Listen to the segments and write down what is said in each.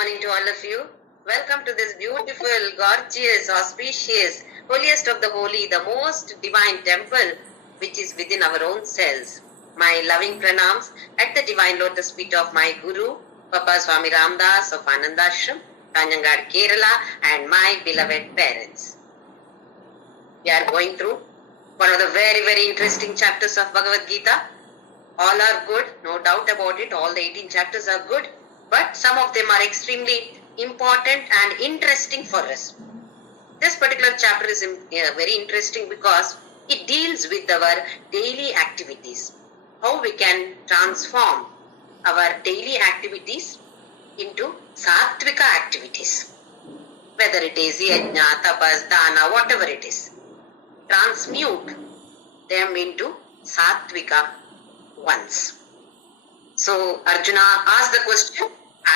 morning to all of you. Welcome to this beautiful, gorgeous, auspicious, holiest of the holy, the most divine temple which is within our own selves. My loving pranams at the divine lotus feet of my Guru, Papa Swami Ramdas of Anandashram, Kanjangad, Kerala, and my beloved parents. We are going through one of the very, very interesting chapters of Bhagavad Gita. All are good, no doubt about it. All the 18 chapters are good. But some of them are extremely important and interesting for us. This particular chapter is very interesting because it deals with our daily activities. How we can transform our daily activities into sattvika activities. Whether it is yajna, tapas, dana, whatever it is. Transmute them into sattvika ones. So Arjuna asked the question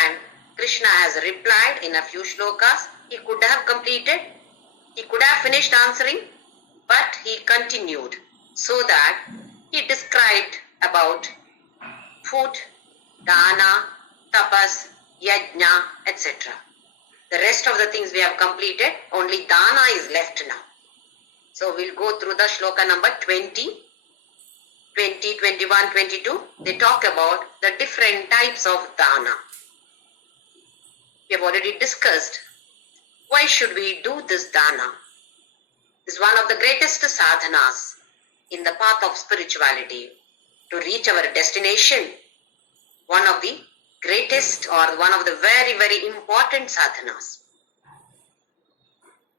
and Krishna has replied in a few shlokas. He could have completed, he could have finished answering, but he continued so that he described about food, dana, tapas, yajna, etc. The rest of the things we have completed, only dana is left now. So we'll go through the shloka number 20, 21, 22. They talk about the different types of dana. We have already discussed why should we do this dana. It's one of the greatest sadhanas in the path of spirituality to reach our destination. One of the greatest or one of the very, very important sadhanas.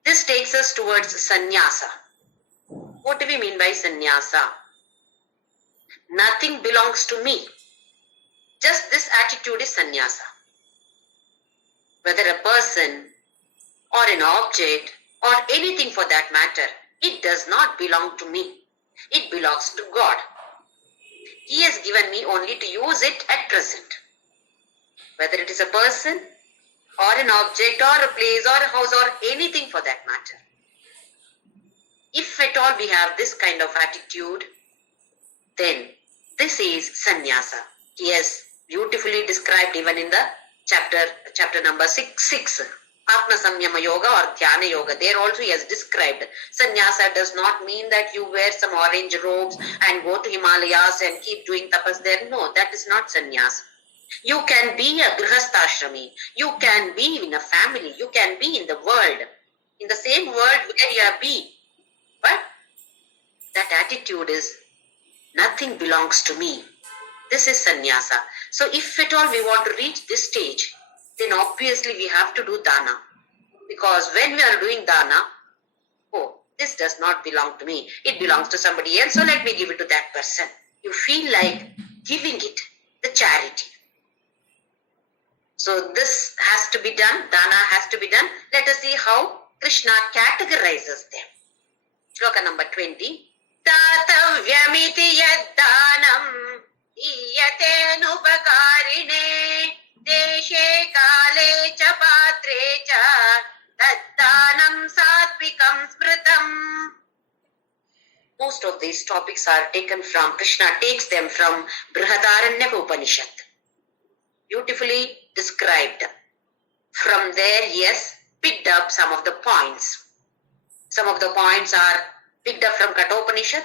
This takes us towards sannyasa. What do we mean by sannyasa? Nothing belongs to me. Just this attitude is sannyasa. Whether a person or an object or anything for that matter, it does not belong to me. It belongs to God. He has given me only to use it at present. Whether it is a person or an object or a place or a house or anything for that matter. If at all we have this kind of attitude, then this is sannyasa. He has beautifully described even in the chapter number 6, Atma Samyama Yoga or Dhyana Yoga. There also he has described sannyasa does not mean that you wear some orange robes and go to Himalayas and keep doing tapas there. No, that is not sannyasa. You can be a grihastha-ashrami. You can be in a family. You can be in the world. In the same world where you are be. But that attitude is nothing belongs to me. This is sannyasa. So if at all we want to reach this stage, then obviously we have to do dana. Because when we are doing dana, oh, this does not belong to me. It belongs to somebody else, so let me give it to that person. You feel like giving it, the charity. So this has to be done, dana has to be done. Let us see how Krishna categorizes them. Shloka number 20. Tatavyamiti yaddanam iyate nupakarine deshe kale cha patre cha taddanam satvikam smritam. Most of these topics are taken from, Krishna takes them from Brihadaranyaka Upanishad. Beautifully described. From there, he has picked up some of the points. Some of the points are picked up from Kathopanishad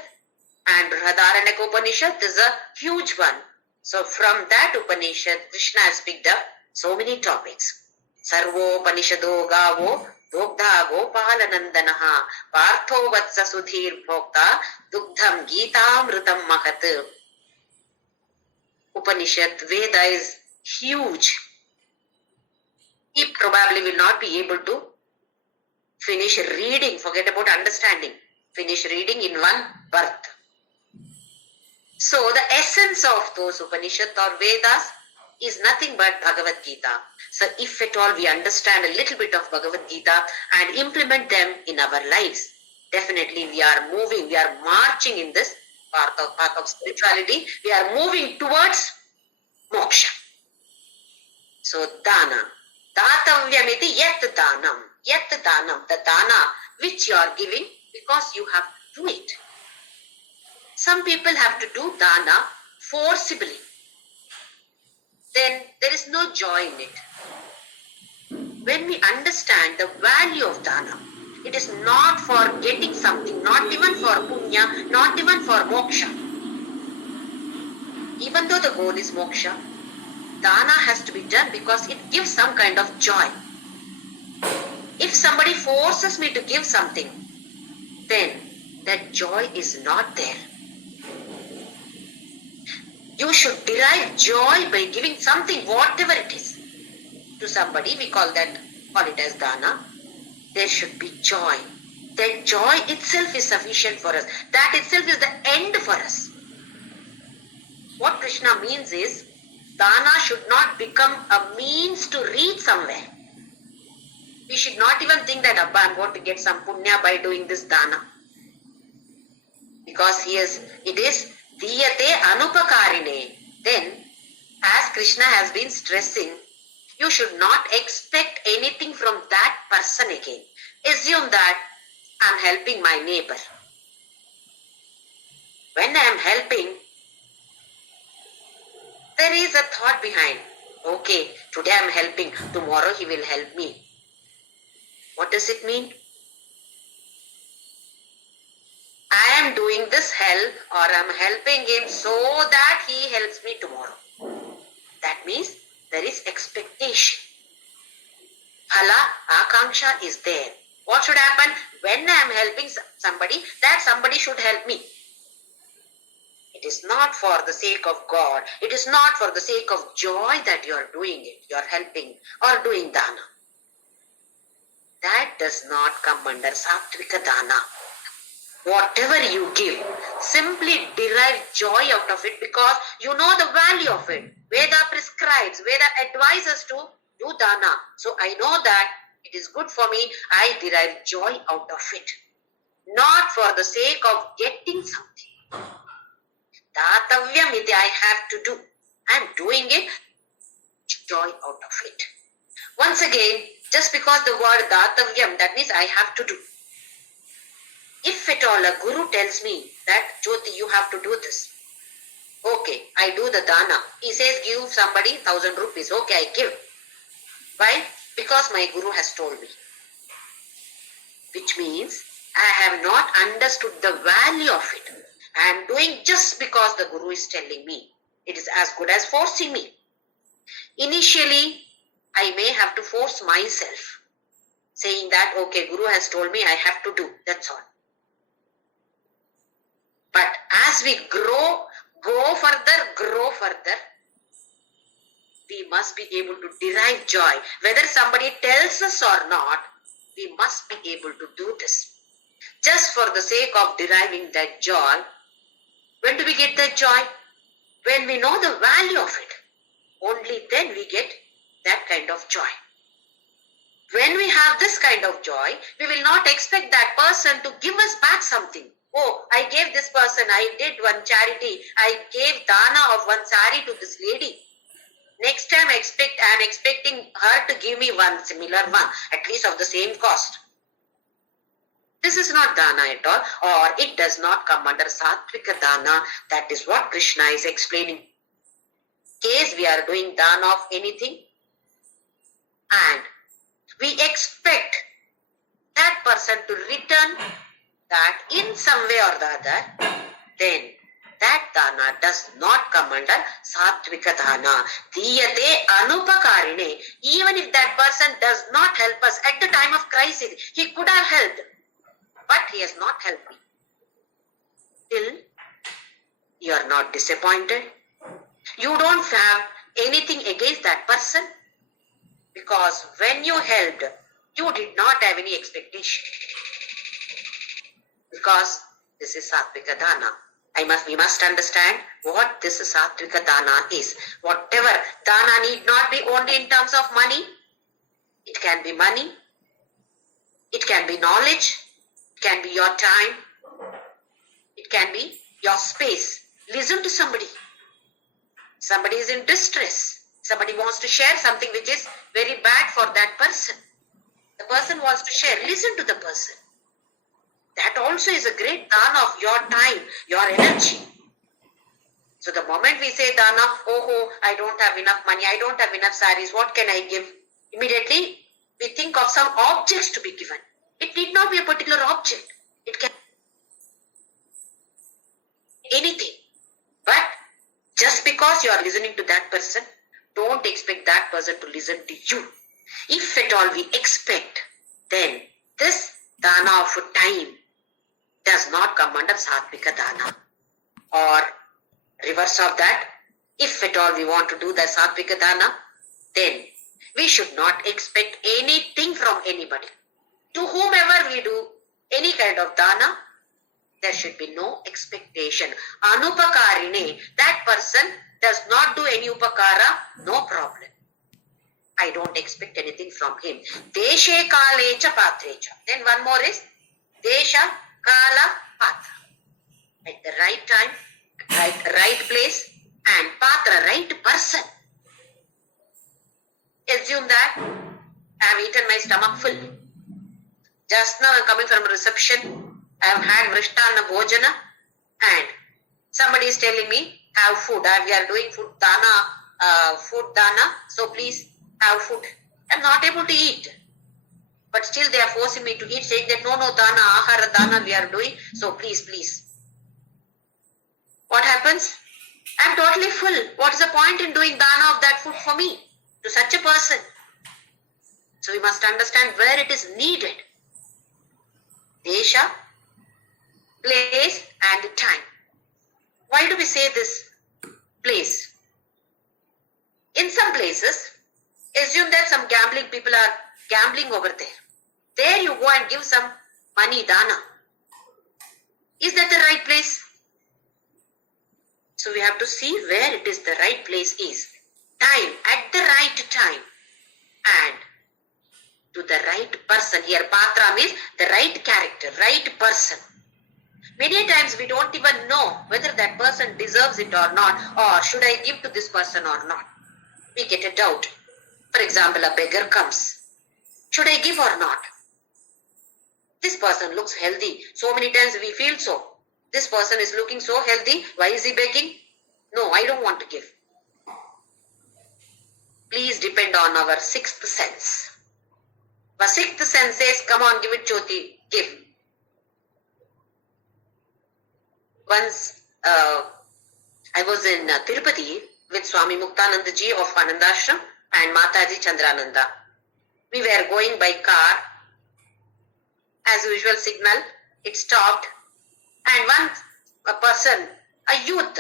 and Brihadaranyaka Upanishad is a huge one. So from that Upanishad, Krishna has picked up so many topics. Sarvo Upanishado Gavo Dogdha Gopalanandanaha Partho Vatsa Sudhir Bhokta Dugdham Gitamritam Mahat. Upanishad, Veda is huge. He probably will not be able to finish reading, forget about understanding. Finish reading in one birth. So the essence of those Upanishads or Vedas is nothing but Bhagavad Gita. So if at all we understand a little bit of Bhagavad Gita and implement them in our lives, definitely we are moving, we are marching in this path of spirituality. We are moving towards moksha. So dana. Datavyamiti yat danam. Yat danam. The dana which you are giving because you have to do it. Some people have to do dana forcibly. Then there is no joy in it. when we understand the value of dana, it is not for getting something, not even for punya, not even for moksha. Even though the goal is moksha, dana has to be done because it gives some kind of joy. If somebody forces me to give something, then that joy is not there. You should derive joy by giving something, whatever it is, to somebody. We call it as dana. There should be joy. That joy itself is sufficient for us. That itself is the end for us. What Krishna means is, dana should not become a means to reach somewhere. We should not even think that, Abba, I'm going to get some punya by doing this dana. Because it is diyate anupakarine. Then, as Krishna has been stressing, you should not expect anything from that person again. Assume that I'm helping my neighbor. When I am helping, there is a thought behind. Okay, today I'm helping, tomorrow he will help me. What does it mean? I am doing this help, or I'm helping him so that he helps me tomorrow. That means there is expectation. Phala, akanksha is there. What should happen? When I am helping somebody, that somebody should help me. It is not for the sake of God. It is not for the sake of joy that you are doing it. You are helping or doing dana. That does not come under sattvika dana. Whatever you give, simply derive joy out of it because you know the value of it. Veda prescribes, Veda advises to do dana. So I know that it is good for me. I derive joy out of it. Not for the sake of getting something. Datavyam iti, I have to do. I am doing it, joy out of it. Once again, just because the word datavyam, that means I have to do. If at all a guru tells me that, Jyoti, you have to do this. Okay, I do the dana. He says give somebody 1,000 rupees. Okay, I give. Why? Because my guru has told me. Which means I have not understood the value of it. I am doing just because the guru is telling me. It is as good as forcing me. Initially, I may have to force myself, saying that, okay, guru has told me I have to do. That's all. But as we grow further, we must be able to derive joy. Whether somebody tells us or not, we must be able to do this. Just for the sake of deriving that joy. When do we get that joy? When we know the value of it. Only then we get that kind of joy. When we have this kind of joy, we will not expect that person to give us back something. Oh, I gave this person, I did one charity, I gave dana of one sari to this lady. Next time I'm expecting her to give me one similar one, at least of the same cost. This is not dana at all, or it does not come under sattvika dana. That is what Krishna is explaining. Case we are doing dana of anything, and we expect that person to return that in some way or the other, then that dana does not come under sattvika dana. Diyate anupakarine. Even if that person does not help us at the time of crisis, he could have helped, but he has not helped me. Still, you are not disappointed. You don't have anything against that person, because when you helped, you did not have any expectation. Because this is sattvika dana. We must understand what this sattvika dana is. Whatever dana need not be only in terms of money. It can be money. It can be knowledge. It can be your time. It can be your space. Listen to somebody. Somebody is in distress. Somebody wants to share something which is very bad for that person. The person wants to share. Listen to the person. That also is a great dana of your time, your energy. So the moment we say dana, oh, I don't have enough money, I don't have enough saris, what can I give? Immediately we think of some objects to be given. It need not be a particular object. It can be anything. But just because you are listening to that person, don't expect that person to listen to you. If at all we expect, then this dana of time does not come under Satvika dana. Or reverse of that, if at all we want to do the Satvika dana, then we should not expect anything from anybody. To whomever we do any kind of dana, there should be no expectation. Anupakarine, that person does not do any upakara, no problem. I don't expect anything from him. Deshe kalecha patrecha. Then one more is Desha kala patra. At the right time, right place, and patra, right person. Assume that I have eaten my stomach full. Just now I am coming from a reception. I have had Vrishthana Bhojana and somebody is telling me, have food. We are doing food dana, so please have food. I am not able to eat. But still they are forcing me to eat, saying that no, dana, ahara dana we are doing, so please. What happens? I am totally full. What is the point in doing dana of that food for me, to such a person? So we must understand where it is needed. Desha, place and time. Why do we say this place? In some places, assume that some gambling people are gambling over there. There you go and give some money, dana. Is that the right place? So we have to see where it is the right place is. Time, at the right time. And to the right person. Here patra means the right character, right person. Many times we don't even know whether that person deserves it or not, or should I give to this person or not. We get a doubt. For example, a beggar comes. Should I give or not? This person looks healthy. So many times we feel so. This person is looking so healthy. Why is he begging? No, I don't want to give. Please depend on our sixth sense. Our sixth sense says, come on, give it, JYOTHI, give. Once I was in Tirupati with Swami Muktananda ji of Anandashram and Mataji Chandrananda. We were going by car. As usual signal, it stopped. And a person, a youth,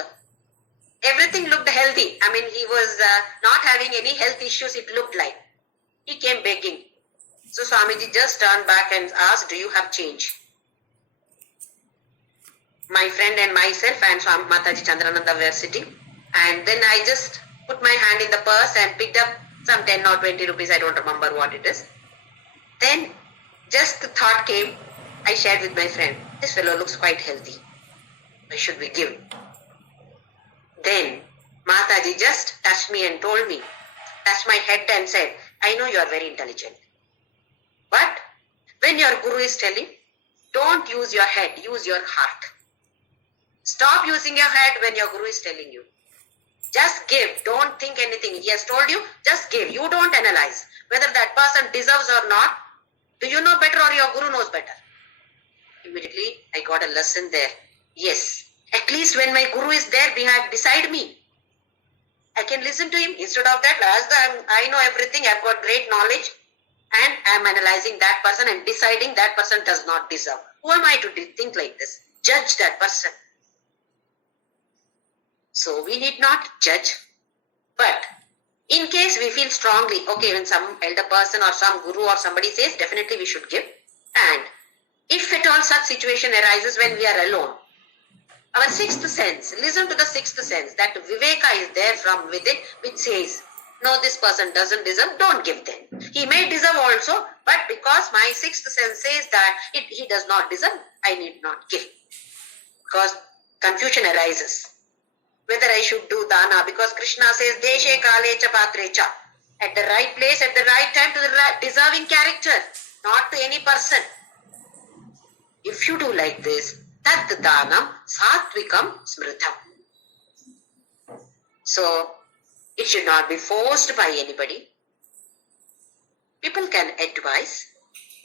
everything looked healthy. I mean, he was not having any health issues, it looked like. He came begging. So Swamiji just turned back and asked, do you have change? My friend and myself and Swami Mataji Chandrananda were sitting. And then I just put my hand in the purse and picked up some 10 or 20 rupees. I don't remember what it is. Then just the thought came, I shared with my friend, this fellow looks quite healthy. Why should we give? Then Mataji just touched me and told me, touched my head and said, I know you are very intelligent. But when your guru is telling, don't use your head, use your heart. Stop using your head when your guru is telling you. Just give, don't think anything. He has told you, just give. You don't analyze whether that person deserves or not. Do you know better or your guru knows better? Immediately I got a lesson there. Yes, at least when my guru is there beside me, I can listen to him. Instead of that, as I know everything, I've got great knowledge and I'm analyzing that person and deciding that person does not deserve. Who am I to think like this? Judge that person. So we need not judge. But in case we feel strongly, okay, when some elder person or some guru or somebody says, definitely we should give. And if at all such situation arises when we are alone, our sixth sense, listen to the sixth sense, that Viveka is there from within, which says, no, this person doesn't deserve, don't give them. He may deserve also, but because my sixth sense says that he does not deserve, I need not give. Because confusion arises. Whether I should do dana, because Krishna says, Deshe kalecha patrecha, at the right place, at the right time, to the deserving character, not to any person. If you do like this, tat danam satvikam smritam. So, it should not be forced by anybody. People people can advise,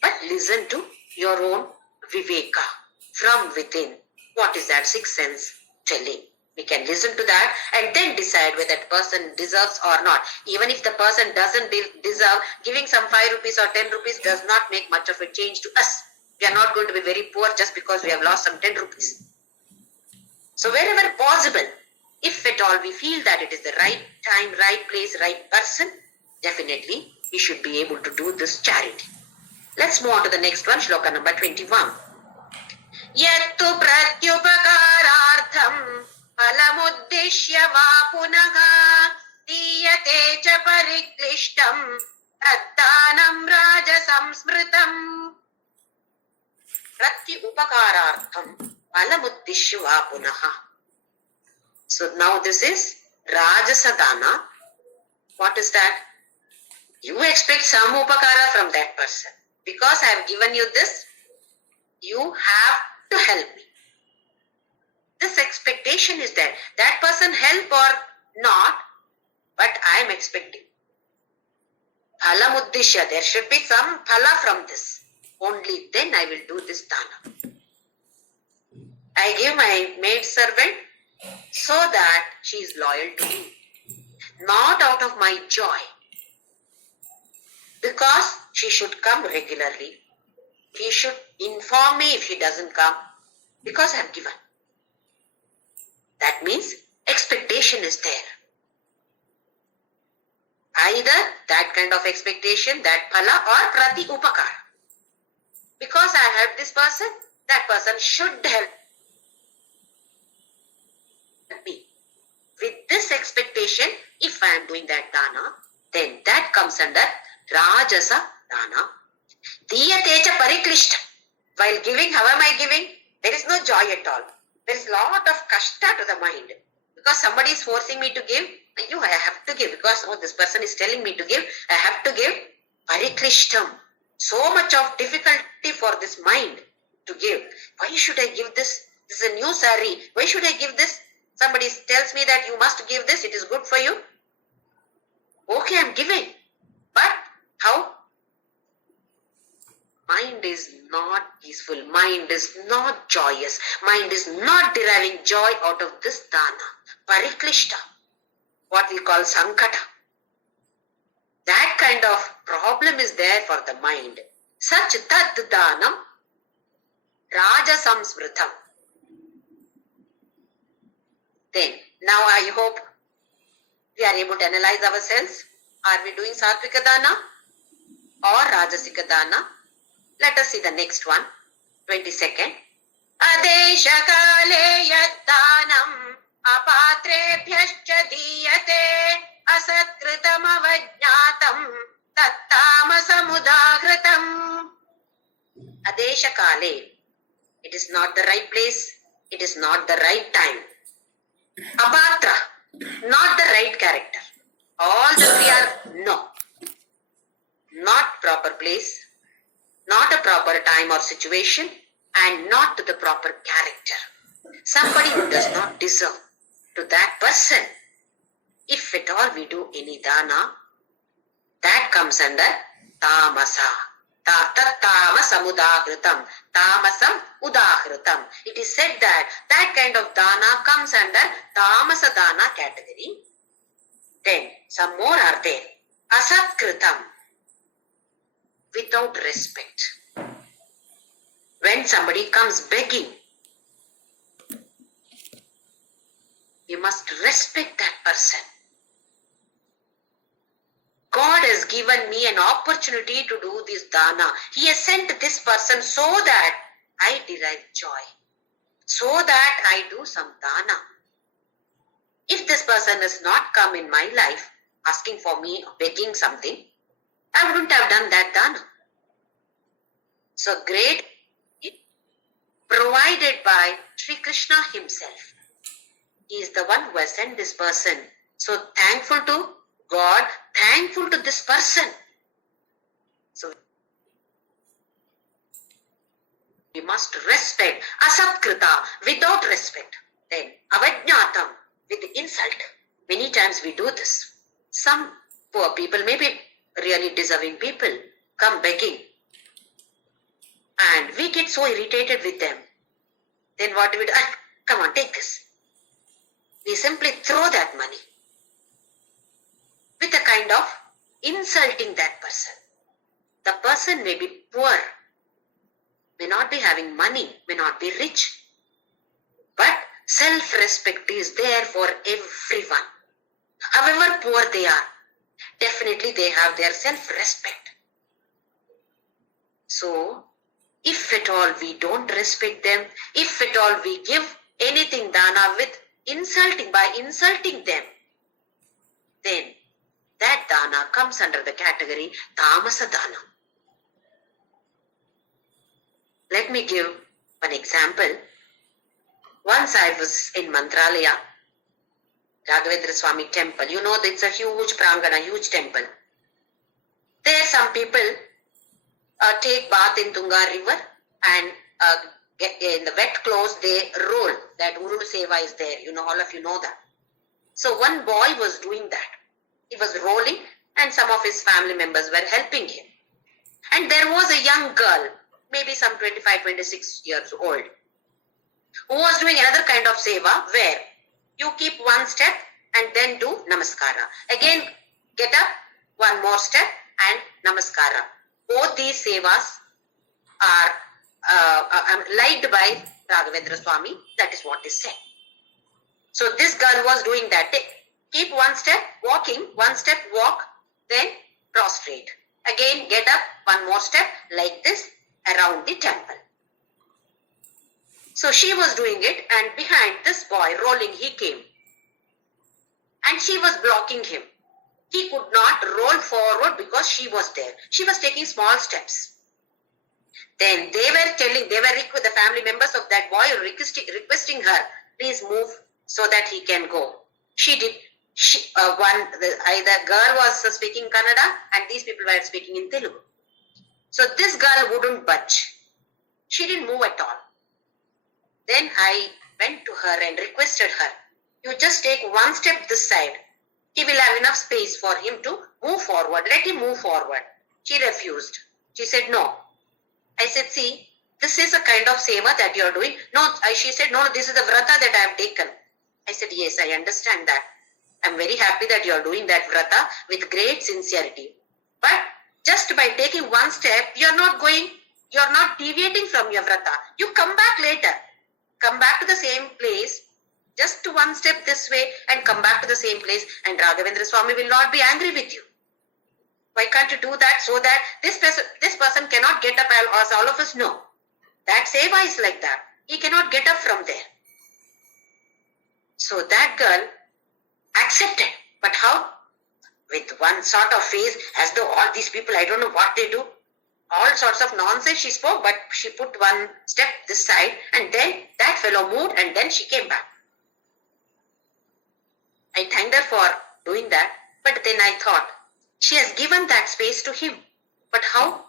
but listen to your own viveka from within. What is that sixth sense telling? We can listen to that and then decide whether that person deserves or not. Even if the person doesn't deserve, giving some 5 rupees or 10 rupees does not make much of a change to us. We are not going to be very poor just because we have lost some 10 rupees. So wherever possible, if at all we feel that it is the right time, right place, right person, definitely we should be able to do this charity. Let's move on to the next one, shloka number 21. Yattu pratyupakarartham palamuddishya va punaha diyate cha pariklishtam taddanam rajasam smritam. Pratyupakarartham palamuddishya va punaha. So now this is Rajasa Dana. What is that? You expect some upakara from that person. Because I have given you this, you have to help me. This expectation is there. That person help or not, but I am expecting. Phala muddishya, there should be some phala from this. Only then I will do this dana. I give my maid servant so that she is loyal to me. Not out of my joy. Because she should come regularly. He should inform me if she doesn't come. Because I have given. That means expectation is there. Either that kind of expectation, that phala, or prati upakara. Because I helped this person, that person should help me. With this expectation, if I am doing that dana, then that comes under Rajasa Dana. Diyate cha pariklishta. While giving, how am I giving? There is no joy at all. There is a lot of kashta to the mind. Because somebody is forcing me to give, I have to give. Because this person is telling me to give, I have to give. Pariklishtam. So much of difficulty for this mind to give. Why should I give this? This is a new saree. Why should I give this? Somebody tells me that you must give this. It is good for you. Okay, I am giving. But how? Mind is not peaceful. Mind is not joyous. Mind is not deriving joy out of this dana. Pariklishta. What we call sankata. That kind of problem is there for the mind. Such tad danam rajasamsmritam. Then, now I hope we are able to analyze ourselves. Are we doing Satvika Dana or Rajasika Dana? Let us see the next one, 22nd. Adesha kale yaddanam apatrebhyascha diyate asatkritam avajnatam tattamasamudahritam. Adesha kale. It is not the right place. It is not the right time. Apatra. Not the right character. All the three are no. Not proper place, not a proper time or situation, and not to the proper character. Somebody who does not deserve. To that person, if at all we do any dana, that comes under tamasa. Tamasam udahritam. Tamasam udahritam. It is said that that kind of dana comes under tamasa dana category. Then some more are there. Asatkritam. Without respect. When somebody comes begging, you must respect that person. God has given me an opportunity to do this dana. He has sent this person so that I derive joy. So that I do some dana. If this person has not come in my life asking for me, begging something, I wouldn't have done that dana. So great, provided by Sri Krishna himself. He is the one who has sent this person. So thankful to God, thankful to this person. So we must respect. Asatkrita, without respect. Then avajnatam, with insult. Many times we do this. Some poor people, maybe really deserving people, come begging, and we get so irritated with them, then what do we do? Come on, take this. We simply throw that money with a kind of insulting that person. The person may be poor, may not be having money, may not be rich, but self-respect is there for everyone. However poor they are, definitely they have their self-respect. So, if at all we don't respect them, if at all we give anything dana with by insulting them, then that dana comes under the category tamasa dana. Let me give an example. Once I was in Mantralaya, Raghavendra Swami temple. You know, it's a huge prangana, huge temple. There some people take bath in Tunga river and in the wet clothes they roll. That Uru Seva is there. You know, all of you know that. So one boy was doing that. He was rolling and some of his family members were helping him. And there was a young girl, maybe some 25, 26 years old, who was doing another kind of seva where you keep one step and then do namaskara. Again, get up, one more step and namaskara. Both these sevas are liked by Raghavendra Swami. That is what is said. So this girl was doing that. Keep one step, walking, one step, walk, then prostrate. Again, get up, one more step, like this, around the temple. So she was doing it, and behind this boy rolling, he came. And she was blocking him. He could not roll forward because she was there. She was taking small steps. Then the family members of that boy requesting her, please move so that he can go. She did. The girl was speaking Kannada and these people were speaking in Telugu. So this girl wouldn't budge. She didn't move at all. Then I went to her and requested her, you just take one step this side. He will have enough space for him to move forward. Let him move forward. She refused. She said no. I said, see, this is a kind of seva that you are doing. No, she said, no, this is the vrata that I have taken. I said, yes, I understand that. I am very happy that you are doing that vrata with great sincerity. But just by taking one step, you are not deviating from your vrata. You come back later. Come back to the same place, just one step this way and come back to the same place, and Raghavendra Swami will not be angry with you. Why can't you do that so that this person cannot get up as all of us know? That seva is like that. He cannot get up from there. So that girl accepted. But how? With one sort of face as though all these people, I don't know what they do. All sorts of nonsense she spoke, but she put one step this side and then that fellow moved and then she came back. I thanked her for doing that, but then I thought, she has given that space to him. But how?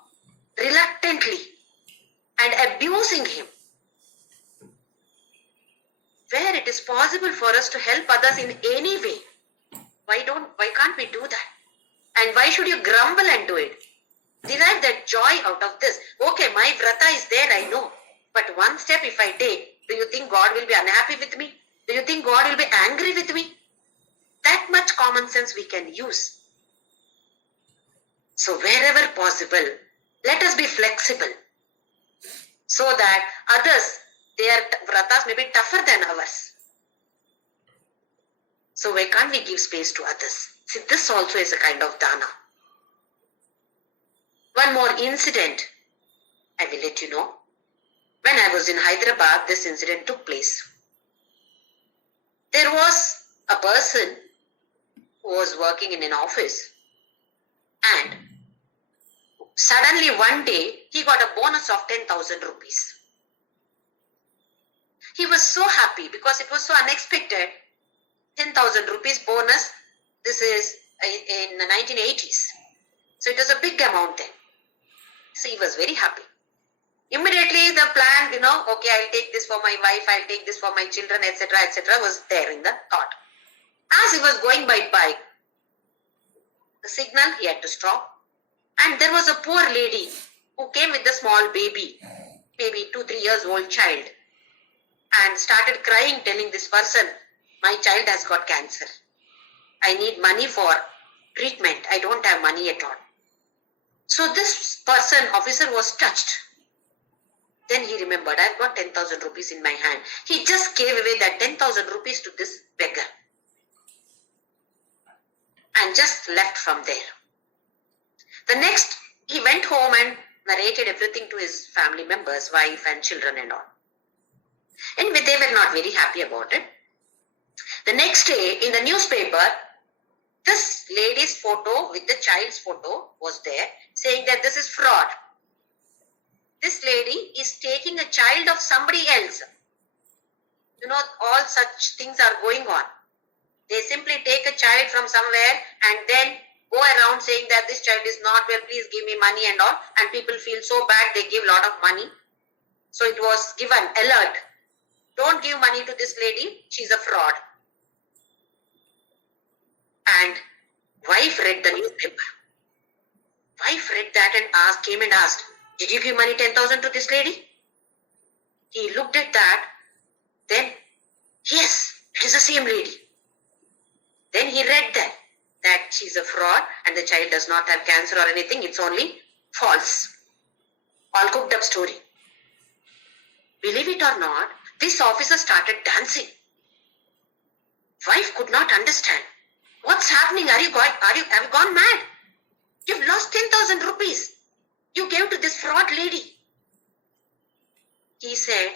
Reluctantly and abusing him. Where it is possible for us to help others in any way, why can't we do that? And why should you grumble and do it? Derive that joy out of this. Okay, my vrata is there, I know. But one step if I take, do you think God will be unhappy with me? Do you think God will be angry with me? That much common sense we can use. So wherever possible, let us be flexible. So that others, their vratas may be tougher than ours. So why can't we give space to others? See, this also is a kind of dana. One more incident I will let you know. When I was in Hyderabad, this incident took place. There was a person who was working in an office, and suddenly one day he got a bonus of 10,000 rupees. He was so happy because it was so unexpected. 10,000 rupees bonus. This is in the 1980s. So it was a big amount then. So he was very happy. Immediately the plan, okay, I'll take this for my wife, I'll take this for my children, etc., was there in the thought. As he was going by bike, the signal, he had to stop. And there was a poor lady who came with a small baby, maybe 2-3 years old child, and started crying, telling this person, my child has got cancer. I need money for treatment. I don't have money at all. So this officer was touched. Then he remembered, I've got 10,000 rupees in my hand. He just gave away that 10,000 rupees to this beggar and just left from there. The next, he went home and narrated everything to his family members, wife and children and all. Anyway, they were not very happy about it. The next day, in the newspaper, this lady's photo with the child's photo was there, saying that this is fraud. This lady is taking a child of somebody else. You know, all such things are going on. They simply take a child from somewhere and then go around saying that this child is not well, please give me money and all. And people feel so bad, they give a lot of money. So it was given, alert. Don't give money to this lady, she's a fraud. And wife read the newspaper. Wife read that and came and asked, did you give money 10,000 to this lady? He looked at that. Then, yes, it is the same lady. Then he read that she's a fraud and the child does not have cancer or anything. It's only false. All cooked up story. Believe it or not, this officer started dancing. Wife could not understand. What's happening? Have you gone mad? You've lost 10,000 rupees. You gave to this fraud lady. He said,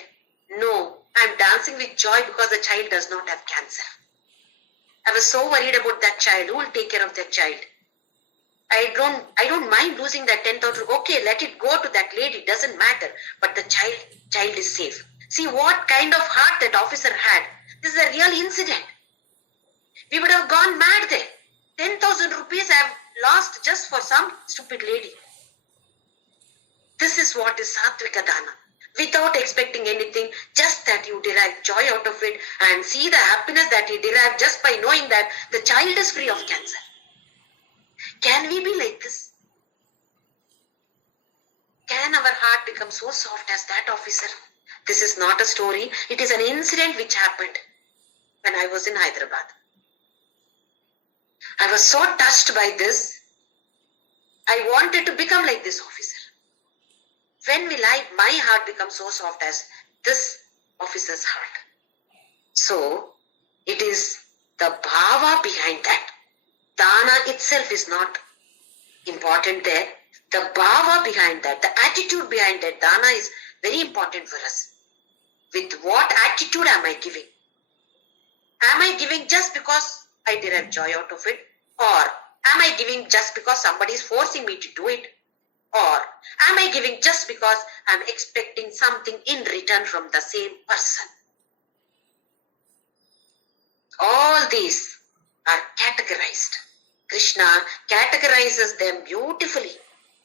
no, I'm dancing with joy because the child does not have cancer. I was so worried about that child. Who will take care of that child? I don't mind losing that 10,000. Okay, let it go to that lady. Doesn't matter. But the child is safe. See what kind of heart that officer had. This is a real incident. We would have gone mad there. 10,000 rupees I have lost just for some stupid lady. This is what is Sattvika Dana. Without expecting anything, just that you derive joy out of it and see the happiness that you derive just by knowing that the child is free of cancer. Can we be like this? Can our heart become so soft as that officer? This is not a story. It is an incident which happened when I was in Hyderabad. I was so touched by this. I wanted to become like this officer. When will my heart become so soft as this officer's heart? So, it is the bhava behind that. Dana itself is not important there. The bhava behind that, the attitude behind that dana is very important for us. With what attitude am I giving? Am I giving just because I derive joy out of it? Or am I giving just because somebody is forcing me to do it? Or am I giving just because I am expecting something in return from the same person? All these are categorized. Krishna categorizes them beautifully.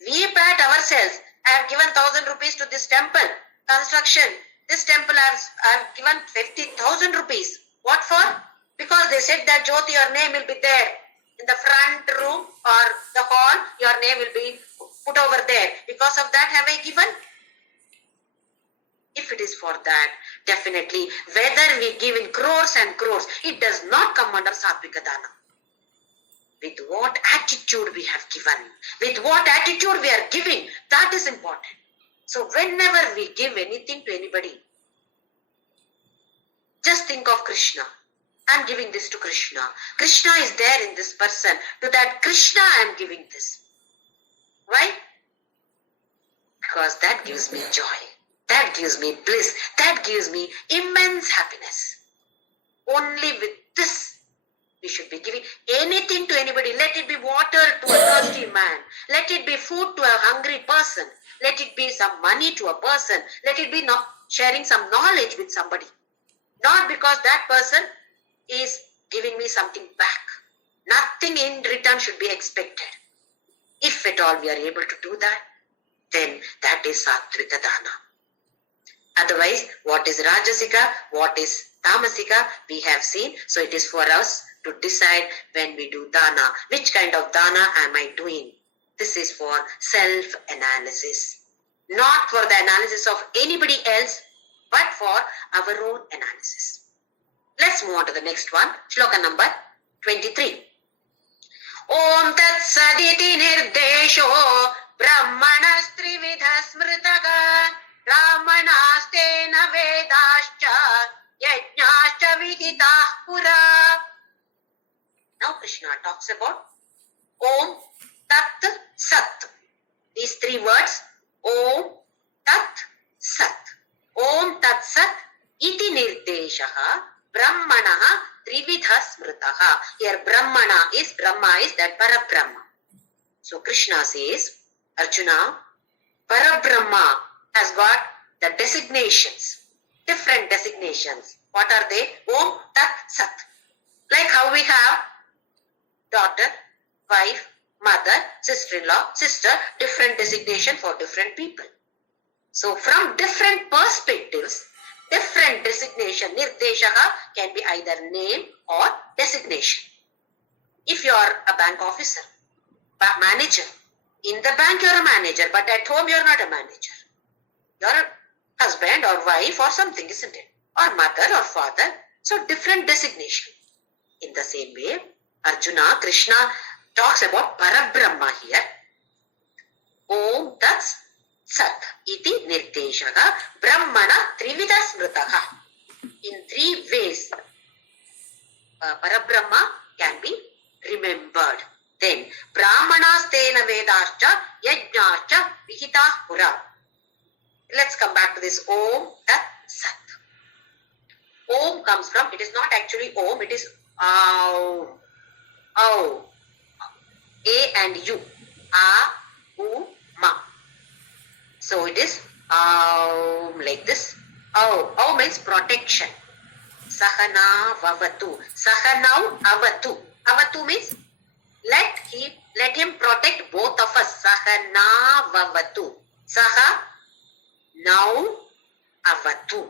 We pat ourselves. I have given 1,000 rupees to this temple construction. This temple I have given 50,000 rupees. What for? Because they said that JYOTHI, your name will be there. In the front room or the hall, your name will be put over there. Because of that have I given? If it is for that, definitely, whether we give in crores and crores, it does not come under Sattvika Dana. With what attitude we have given, with what attitude we are giving, that is important. So whenever we give anything to anybody, just think of Krishna. I am giving this to Krishna. Krishna is there in this person. To that Krishna I am giving this. Why? Because that gives me joy. That gives me bliss. That gives me immense happiness. Only with this we should be giving anything to anybody. Let it be water to a thirsty man. Let it be food to a hungry person. Let it be some money to a person. Let it be sharing some knowledge with somebody. Not because that person is giving me something back. Nothing in return should be expected. If at all we are able to do that, then that is Sattvika Dana. Otherwise, what is Rajasika, what is Tamasika, we have seen. So it is for us to decide when we do dana. Which kind of dana am I doing? This is for self-analysis. Not for the analysis of anybody else, but for our own analysis. Let's move on to the next one. Shloka number 23. Om Tat Saditi Nirdesho Brahmanastrividha Smritaga Brahmanastena Vedascha Yajnascha Viditah Pura. Now Krishna talks about Om Tat Sat. These three words, Om Tat Sat. Om Tat Sat iti nirdeshaha Brahmanaha Trividha Smritaha. Here Brahma is that Parabrahma. So Krishna says, Arjuna, Parabrahma has got the designations, different designations. What are they? Om Tat Sat. Like how we have daughter, wife, mother, sister-in-law, sister, different designation for different people. So from different perspectives, different designation, nirdeshaha can be either name or designation. If you are a bank officer, manager, in the bank you are a manager, but at home you are not a manager. You are a husband or wife or something, isn't it? Or mother or father. So different designation. In the same way, Arjuna, Krishna talks about Parabrahma here. Om Tat Sat iti nirdeshaha Brahmana Trivida Smritaha. In three ways, Parabrahma can be remembered. Then, Brahmanastena Vedascha Yajnascha Vihitah Pura. Let's come back to this Om Tat Sat. Om comes from, it is not actually Om, it is Aum. Aum. A and U. A, U, Ma. So it is Aum like this. Aum. Aum means protection. Sahana Vavatu. Sahanau Avatu. Avatu means let him protect both of us. Sahana Vavatu. Saha now Avatu.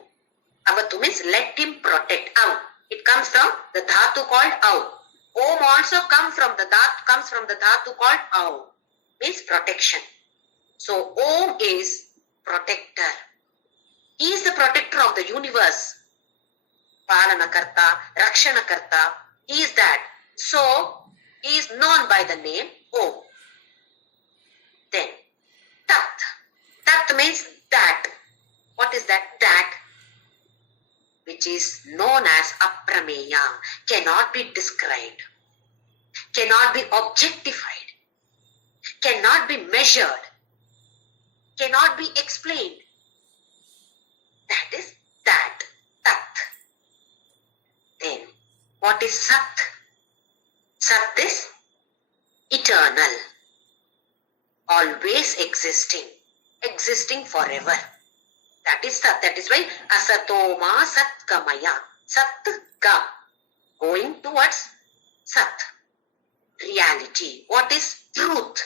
Avatu means let him protect. Au. It comes from the dhatu called Au. Om also comes from the dhatu called Au. Means protection. So Om is protector. He is the protector of the universe. Palanakarta, Rakshanakarta. He is that. So he is known by the name Om. Then Tat. Tat means that. What is that? That which is known as aprameya, cannot be described, cannot be objectified, cannot be measured, cannot be explained. That is that, Tat. Then, what is Sat? Sat is eternal, always existing, existing forever. That is Sat. That is why Asatoma Satkamaya. Satka. Going towards Sat. Reality. What is truth?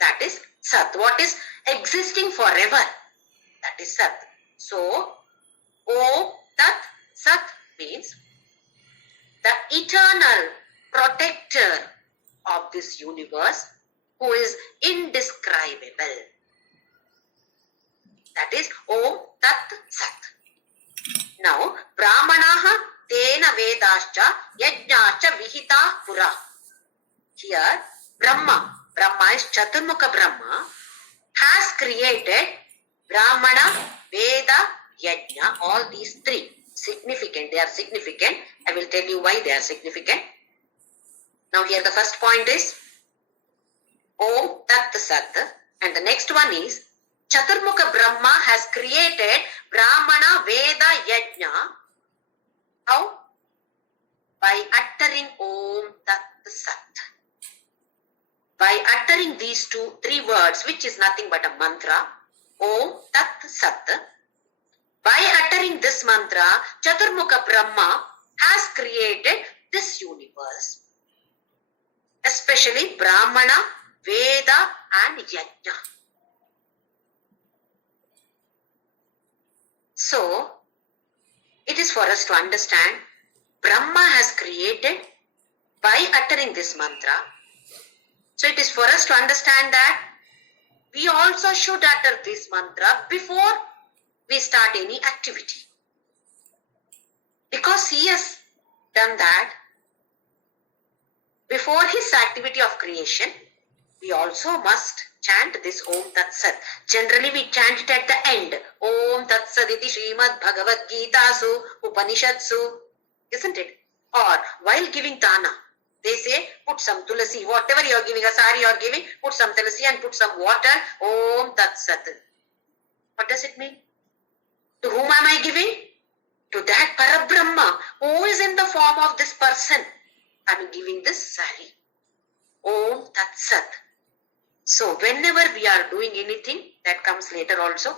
That is Sat. What is existing forever? That is Sat. So, Om Tat Sat means the eternal protector of this universe who is indescribable. That is Om Tat Sat. Now, Brahmanaha Tena Vedascha Yajnascha Vihitah Pura. Here, Brahma is Chaturmukha Brahma, has created Brahmana, Veda, Yajna, all these three. Significant, they are significant. I will tell you why they are significant. Now here the first point is Om Tat Sat, and the next one is Chaturmukha Brahma has created Brahmana, Veda, Yajna. How? By uttering Om Tat Sat. By uttering these three words, which is nothing but a mantra, Om Tat Sat. By uttering this mantra, Chaturmukha Brahma has created this universe. Especially Brahmana, Veda and Yajna. So, it is for us to understand, Brahma has created, by uttering this mantra, So it is for us to understand that we also should utter this mantra before we start any activity. Because he has done that before his activity of creation, we also must chant this Om Tat Sat. Generally we chant it at the end. Om Tat Sat iti Srimad Bhagavad Gita su Upanishadsu. Isn't it? Or while giving dana, they say put some tulasi, whatever you are giving, a sari you are giving, put some tulasi and put some water. Om Tat Sat. What does it mean? To whom am I giving? To that Parabrahma who is in the form of this person. I am giving this sari. Om Tat Sat. So whenever we are doing anything, that comes later also,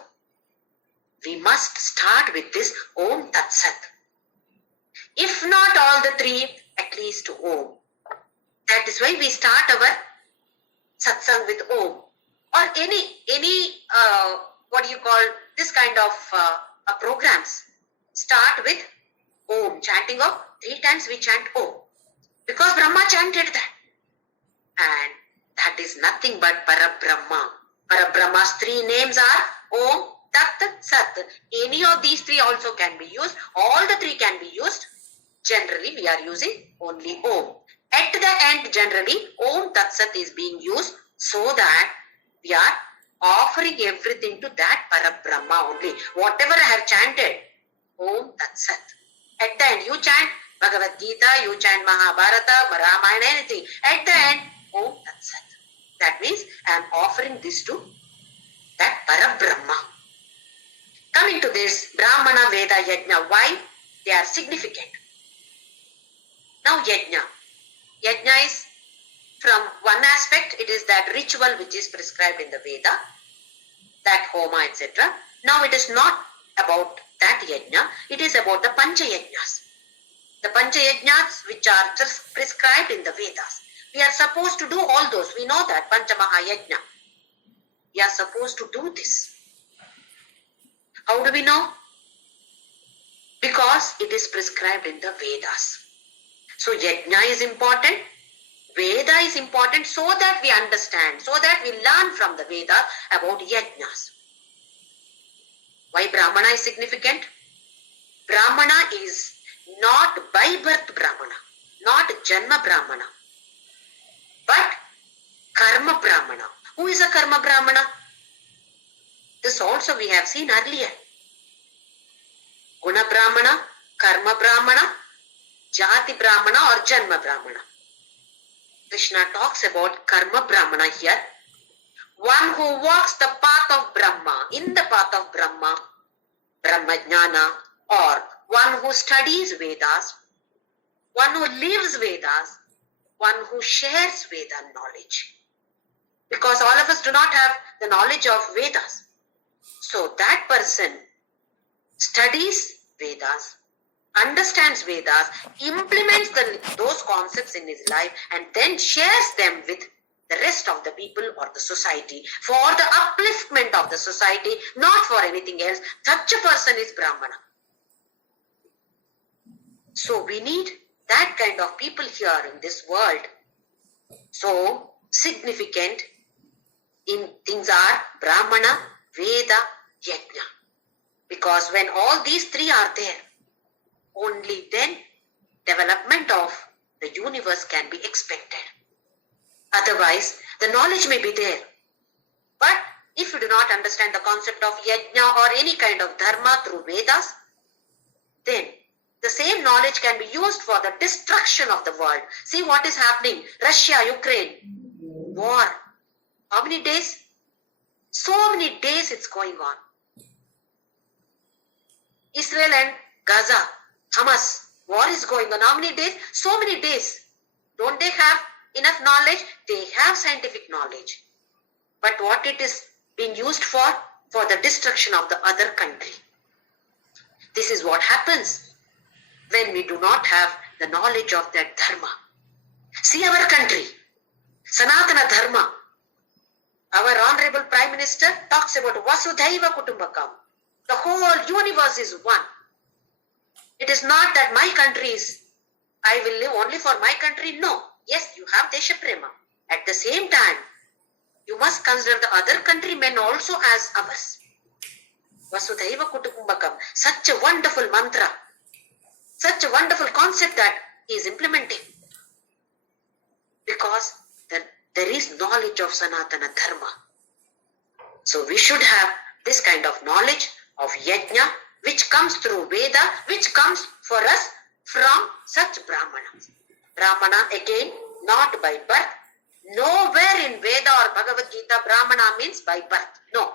we must start with this Om Tat Sat. If not all the three, at least Om. That is why we start our satsang with Om. Or any what do you call this kind of programs. Start with Om. Chanting of 3 times we chant Om. Because Brahma chanted that. And that is nothing but Parabrahma. Parabrahma's 3 names are Om, Tat, Sat. Any of these 3 also can be used. All the 3 can be used. Generally, we are using only Om. At the end, generally, Om Tat Sat is being used so that we are offering everything to that Parabrahma only. Whatever I have chanted, Om Tat Sat. At the end, you chant Bhagavad Gita, you chant Mahabharata, Ramayana, anything. At the end, Om Tat Sat. That means I am offering this to that Parabrahma. Coming to this Brahmana, Veda, Yajna, why they are significant? Now Yajna. Yajna is from one aspect, it is that ritual which is prescribed in the Veda, that Homa, etc. Now it is not about that Yajna, it is about the Pancha Yajnas. The Pancha Yajnas which are just prescribed in the Vedas. We are supposed to do all those. We know that Pancha Mahayajna. We are supposed to do this. How do we know? Because it is prescribed in the Vedas. So Yajna is important. Veda is important so that we understand, so that we learn from the Vedas about Yajnas. Why Brahmana is significant? Brahmana is not by birth Brahmana, not Janma Brahmana, but Karma Brahmana. Who is a Karma Brahmana? This also we have seen earlier. Guna Brahmana, Karma Brahmana, Jati Brahmana or Janma Brahmana. Krishna talks about Karma Brahmana here. One who walks the path of Brahma, in the path of Brahma, Brahmajnana, or one who studies Vedas, one who lives Vedas, one who shares Veda knowledge. Because all of us do not have the knowledge of Vedas. So that person studies Vedas, understands Vedas, implements those concepts in his life and then shares them with the rest of the people or the society for the upliftment of the society, not for anything else. Such a person is Brahmana. So we need that kind of people here in this world. So significant in things are Brahmana, Veda, Yajna. Because when all these 3 are there, only then development of the universe can be expected. Otherwise, the knowledge may be there. But if you do not understand the concept of Yajna or any kind of Dharma through Vedas, then the same knowledge can be used for the destruction of the world. See what is happening. Russia, Ukraine, war. How many days? So many days it's going on. Israel and Gaza, Hamas, war is going on. How many days? So many days. Don't they have enough knowledge? They have scientific knowledge. But what it is being used for? For the destruction of the other country. This is what happens when we do not have the knowledge of that Dharma. See our country, Sanatana Dharma. Our Honorable Prime Minister talks about Vasudhaiva Kutumbakam. The whole universe is one. It is not that my country is, I will live only for my country. No. Yes, you have Desha Prema. At the same time, you must consider the other countrymen also as ours. Vasudhaiva Kutumbakam. Such a wonderful mantra. Such a wonderful concept that he is implementing. Because there is knowledge of Sanatana Dharma. So we should have this kind of knowledge of yajna, which comes through Veda, which comes for us from such Brahmanas. Brahmana again, not by birth. Nowhere in Veda or Bhagavad Gita, Brahmana means by birth. No.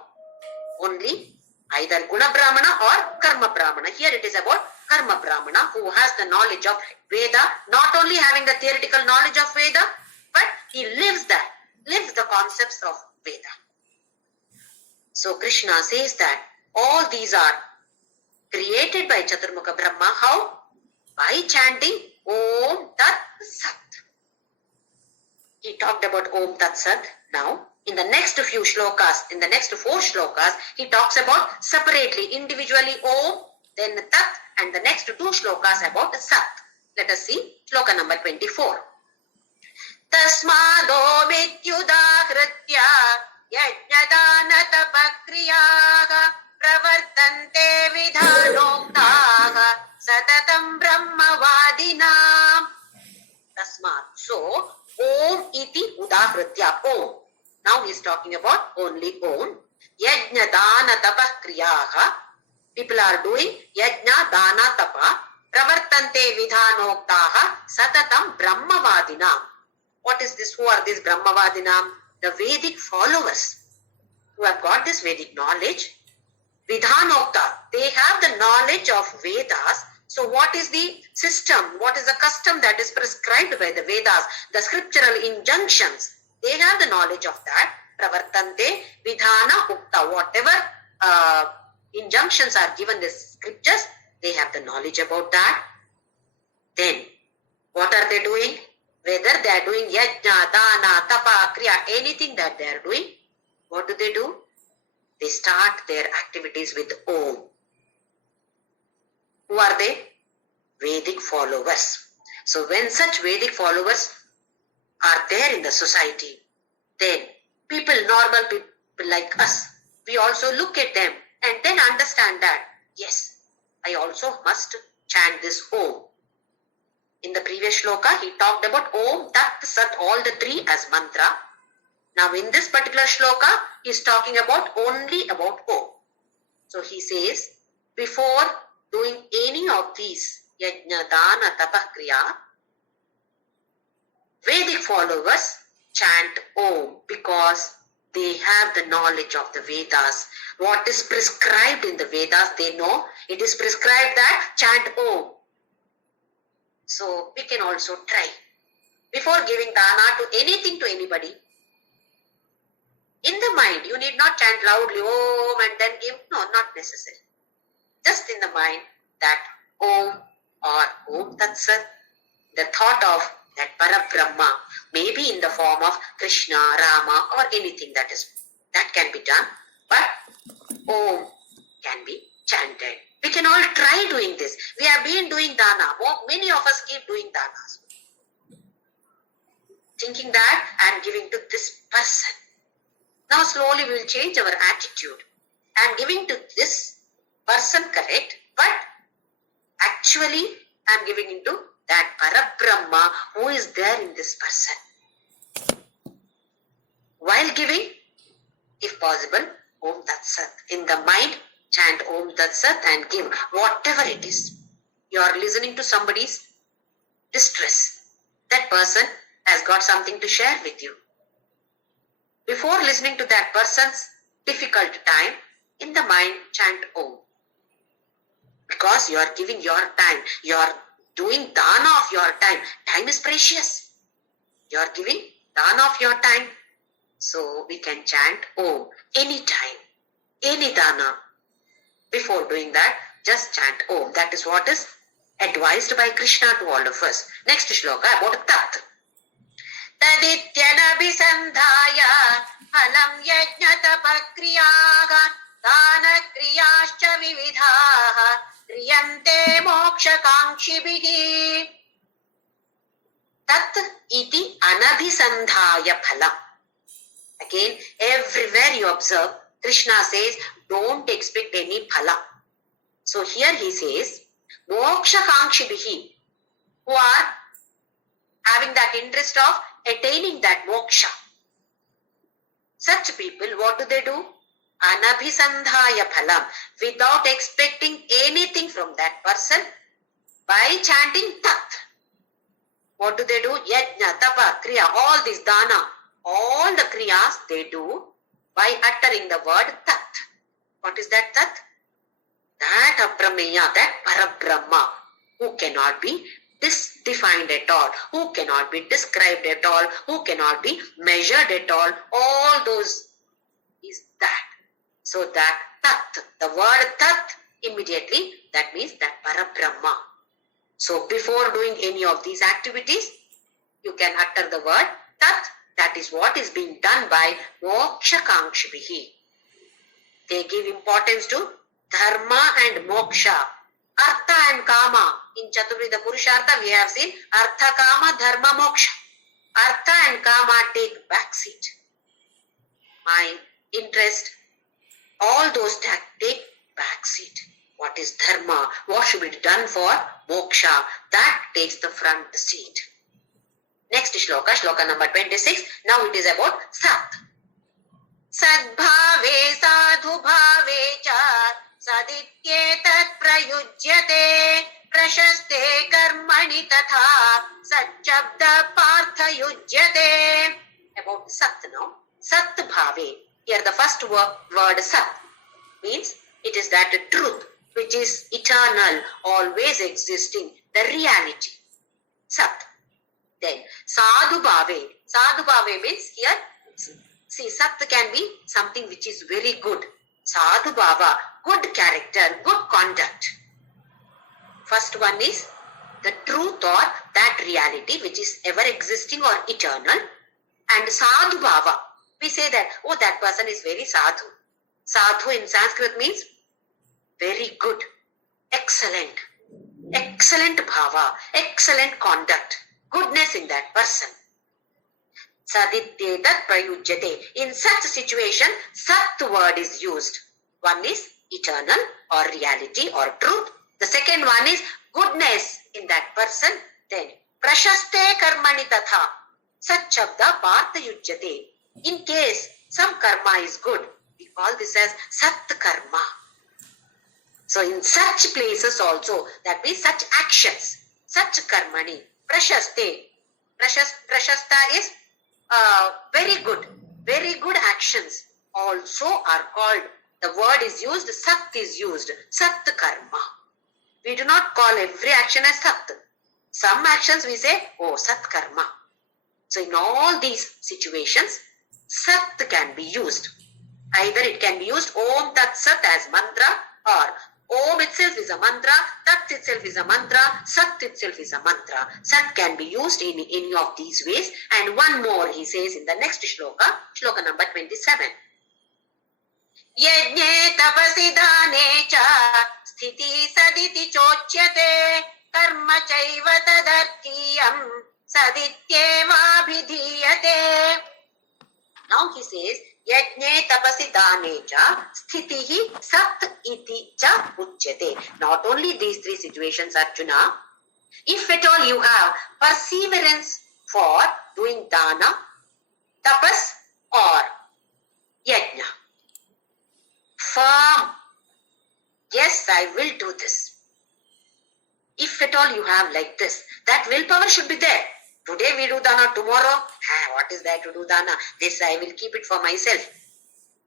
Only either Guna Brahmana or Karma Brahmana. Here it is about Karma Brahmana who has the knowledge of Veda, not only having the theoretical knowledge of Veda, but he lives the concepts of Veda. So Krishna says that all these are created by Chaturmukha Brahma. How? By chanting Om Tat Sat. He talked about Om Tat Sat. Now, in the next few shlokas, in the next 4 shlokas, he talks about separately, individually Om, then Tat, and the next 2 shlokas about Sat. Let us see shloka number 24. Tasmado mityudahritya yajnadana tapakriyaha pravartante vidhanoktaha satatam brahmavadinam. Tasmat. So, Om iti udahritya. Om. Now he is talking about only Om. Yajna dana tapa kriyaha. People are doing yajna dana tapa. Pravartante vidhanoktaha satatam brahmavadinam. What is this? Who are these brahmavadinam? The Vedic followers who have got this Vedic knowledge. Vidhanokta. They have the knowledge of Vedas. So what is the system? What is the custom that is prescribed by the Vedas? The scriptural injunctions. They have the knowledge of that. Pravartante vidhana ukta. Whatever injunctions are given in the scriptures, they have the knowledge about that. Then, what are they doing? Whether they are doing yajna, dana, tapa, kriya, anything that they are doing, what do? They start their activities with Om. Who are they? Vedic followers. So when such Vedic followers are there in the society, then people, normal people like us, we also look at them and then understand that, yes, I also must chant this Om. In the previous shloka, he talked about Om, Tat, Sat, all the 3 as mantra. Now in this particular shloka, he is talking about only about Om. So he says, before doing any of these yajna, dana, tapa, kriya, Vedic followers chant Om because they have the knowledge of the Vedas. What is prescribed in the Vedas, they know. It is prescribed that chant Om. So we can also try. Before giving dana to anything to anybody, in the mind, you need not chant loudly Om and then give. No, not necessary. Just in the mind that Om or Om Tat Sat, the thought of that Parabrahma, maybe in the form of Krishna, Rama, or anything that can be done, but Om can be chanted. We can all try doing this. We have been doing dana. Many of us keep doing danas. Thinking that I am giving to this person. Now slowly we will change our attitude. I am giving to this person, correct, but actually I am giving into that Parabrahma who is there in this person. While giving, if possible, Om Tat Sat. In the mind, chant Om Tat Sat and give whatever it is. You are listening to somebody's distress. That person has got something to share with you. Before listening to that person's difficult time, in the mind, chant Om. Because you are giving your time. You are doing dana of your time. Time is precious. You are giving dana of your time. So we can chant Om anytime, any dana. Before doing that, just chant Om. That is what is advised by Krishna to all of us. Next shloka about Tat. Tadityanavisandhaya halam yajnatapakriyaha dana kriyascha vividhaha riyante moksha kankshibhihi. Tat iti anabhisandhaya phalam. Again, everywhere you observe, Krishna says, don't expect any phala. So here he says, moksha kangshibihi, who are having that interest of attaining that moksha. Such people, what do? Anabhisandhaya phalam, without expecting anything from that person, by chanting tat. What do? Yajna, tapa, kriya, all this dana, all the kriyas they do by uttering the word tat. What is that tat? That aprameya, that parabrahma, who cannot be defined at all, who cannot be described at all, who cannot be measured at all those is that. So that tat, the word tat, immediately that means that parabrahma. So before doing any of these activities, you can utter the word tat. That is what is being done by moksha kangshibihi. They give importance to dharma and moksha, artha and kama. In Chaturveda Purushartha we have seen artha, kama, dharma, moksha. Artha and kama take back seat. My interest, all those take back seat. What is dharma? What should be done for moksha? That takes the front seat. Next shloka, shloka number 26. Now it is about sat. Sadbhave sadhu bhave cha sadityetat prayujyate prashaste karmani tatha satchabda partha yujyate. About sat now. Sat bhave. Here the first word sat means it is that truth which is eternal, always existing, the reality. Sat. Then sadhu bhave. Sadhu bhave means here, see, sat can be something which is very good. Sadhu bhava, good character, good conduct. First one is the truth or that reality which is ever existing or eternal. And sadhu bhava, we say that, oh, that person is very sadhu. Sadhu in Sanskrit means very good, excellent, excellent bhava, excellent conduct, goodness in that person. Sadityetat prayujyate. In such situation, sat word is used. One is eternal or reality or truth. The second one is goodness in that person. Then prashaste karmani tatha sat shabda partha yujyate. In case some karma is good, we call this as sat karma. So in such places also, that means such actions, such karmani, prashaste. Prashasta is very good actions also are called, the word is used, sat is used, sat karma. We do not call every action as sat. Some actions we say, oh, sat karma. So in all these situations, sat can be used. Either it can be used Om Tat Sat as mantra, or Om itself is a mantra, Tat itself is a mantra, Sat itself is a mantra. Sat can be used in any of these ways. And one more he says in the next shloka, shloka number 27. Yajne tapasi dane cha sthiti saditi chochyate karma chaiva tadartiyam sadityeva bhidhiyate. Now he says, Yajne tapasi dane cha sthitihi sat iti cha uchyate. Not only these three situations, Arjuna. If at all you have perseverance for doing dana, tapas or yajna, firm, yes, I will do this. If at all you have like this, that willpower should be there. Today we do dana, tomorrow, what is there to do dana? This I will keep it for myself.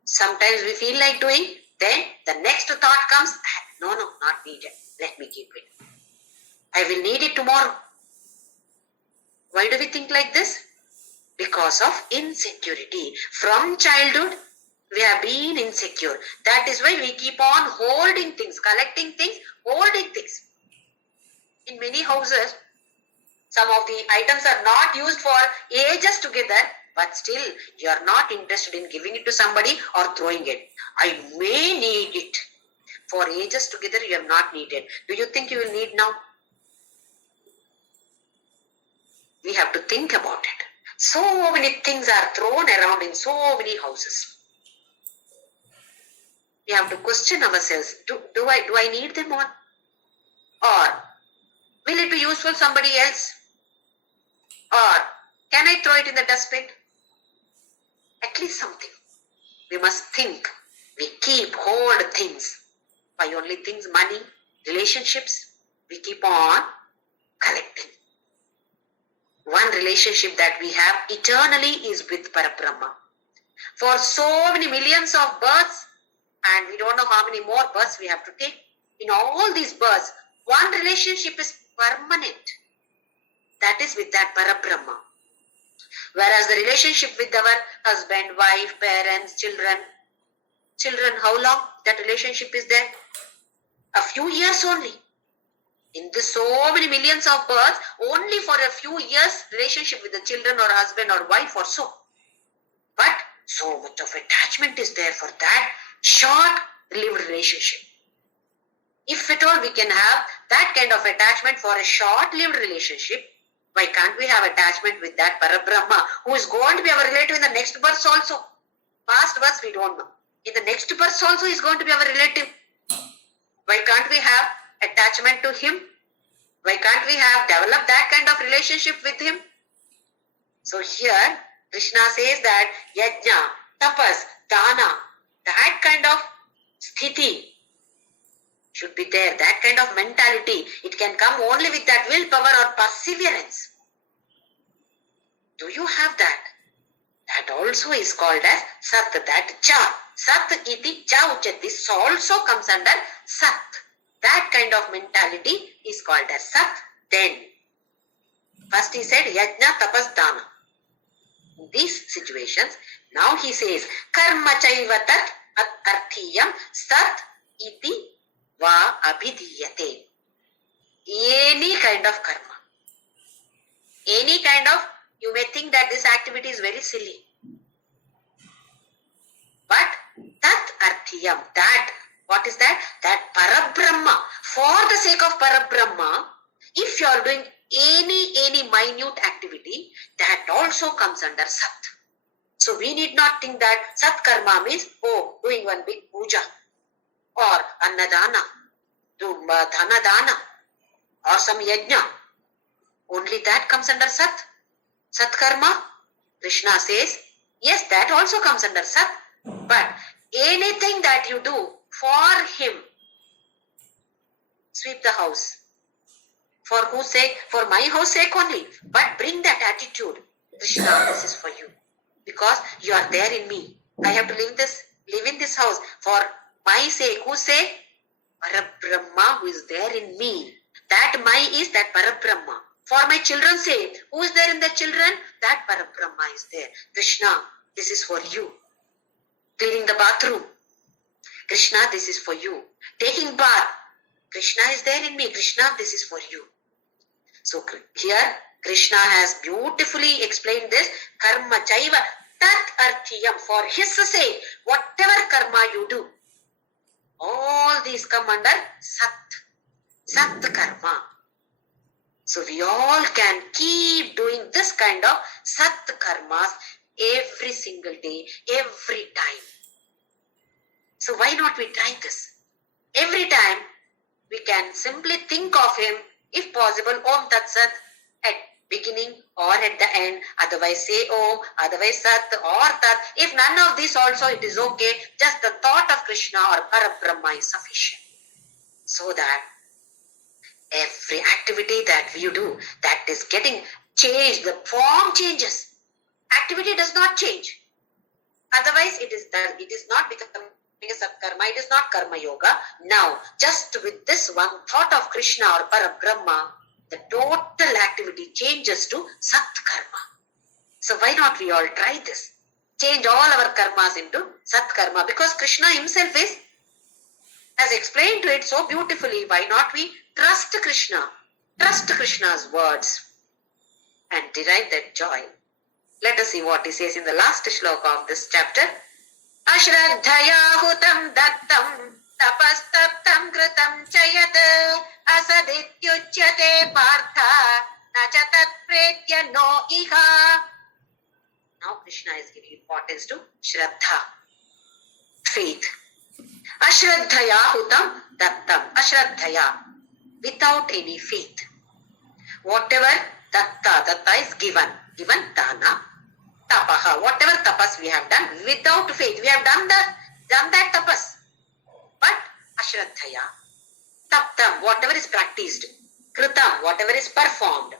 Sometimes we feel like doing, then the next thought comes, no, not needed. Let me keep it. I will need it tomorrow. Why do we think like this? Because of insecurity. From childhood, we have been insecure. That is why we keep on holding things, collecting things, holding things. In many houses, some of the items are not used for ages together, but still you are not interested in giving it to somebody or throwing it. I may need it. For ages together you have not needed. Do you think you will need now? We have to think about it. So many things are thrown around in so many houses. We have to question ourselves. Do I need them all? Or will it be useful somebody else? Or can I throw it in the dustbin? At least something. We must think. We keep hold things. By only things, money, relationships, we keep on collecting. One relationship that we have eternally is with Parabrahma. For so many millions of births, and we don't know how many more births we have to take. In all these births, one relationship is permanent. That is with that Parabrahma. Whereas the relationship with our husband, wife, parents, children, how long that relationship is there? A few years only. In this so many millions of births, only for a few years relationship with the children or husband or wife or so. But so much of attachment is there for that short-lived relationship. If at all we can have that kind of attachment for a short-lived relationship, why can't we have attachment with that Parabrahma who is going to be our relative in the next birth also? Past births we don't know. In the next birth also he is going to be our relative. Why can't we have attachment to him? Why can't we have developed that kind of relationship with him? So here Krishna says that yajna, tapas, dana, that kind of sthiti should be there. That kind of mentality, it can come only with that willpower or perseverance. Do you have that? That also is called as sat, that cha. Sat iti cha uchat. This also comes under sat. That kind of mentality is called as sat. Then, first he said yajna, tapas, dana. In these situations, now he says karma chaiva tat arthiyam sat iti va abhidiyate. Any kind of karma. Any kind of, you may think that this activity is very silly. But tat arthiyam, that, what is that? That Parabrahma. For the sake of Parabrahma, if you are doing any minute activity, that also comes under sat. So we need not think that sat karma means, doing one big puja or annadana, do dhanadana or some yajna. Only that comes under sat. Sat karma, Krishna says, yes, that also comes under sat. But anything that you do for him, sweep the house. For whose sake? For my house sake only. But bring that attitude. Krishna, this is for you. Because you are there in me. I have to live in this house for my sake. Whose sake? Parabrahma who is there in me. That my is that Parabrahma. For my children's sake. Who is there in the children? That Parabrahma is there. Krishna, this is for you. Cleaning the bathroom. Krishna, this is for you. Taking bath. Krishna is there in me. Krishna, this is for you. So here Krishna has beautifully explained this. Karma chaiva tat arthiyam. For his sake, whatever karma you do, all these come under sat. Sat karma. So we all can keep doing this kind of sat karmas every single day, every time. So why not we try this? Every time we can simply think of him, if possible, Om Tat Sat at beginning or at the end. Otherwise say Om, otherwise Sat or Tat. If none of this also, it is okay. Just the thought of Krishna or Parabrahma is sufficient. So that every activity that we do, that is getting changed, the form changes. Activity does not change. Otherwise, it is not becoming a sat-karma, it is not karma yoga. Now, just with this one thought of Krishna or Parabrahma, the total activity changes to sat-karma. So why not we all try this? Change all our karmas into sat-karma, because Krishna himself has explained to it so beautifully. Why not we trust Krishna? Trust Krishna's words and derive that joy. Let us see what he says in the last shloka of this chapter. Ashraddhaya hutam dattam tapastaptam kritam chayat asadityuchyate partha na cha tat pretya no iha. Now Krishna is giving importance to Shraddha, faith. Ashraddhaya hutam dattam. Ashraddhaya, without any faith. Whatever datta is given dana, tapaha, whatever tapas we have done without faith, we have done that tapas. But ashraddhaya, taptam, whatever is practiced, kritam, whatever is performed,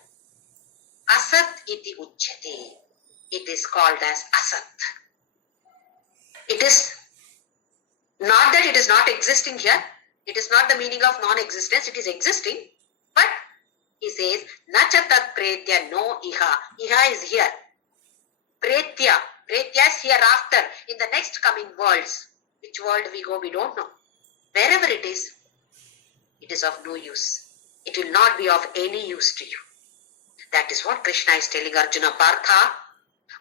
asat iti uchyate. It is called as asat. It is not that it is not existing here. It is not the meaning of non-existence. It is existing. But he says, nacha tat pretya no iha. Iha is here. Pretya. Pretya is hereafter. In the next coming worlds. Which world we go, we don't know. Wherever it is of no use. It will not be of any use to you. That is what Krishna is telling Arjuna. Partha,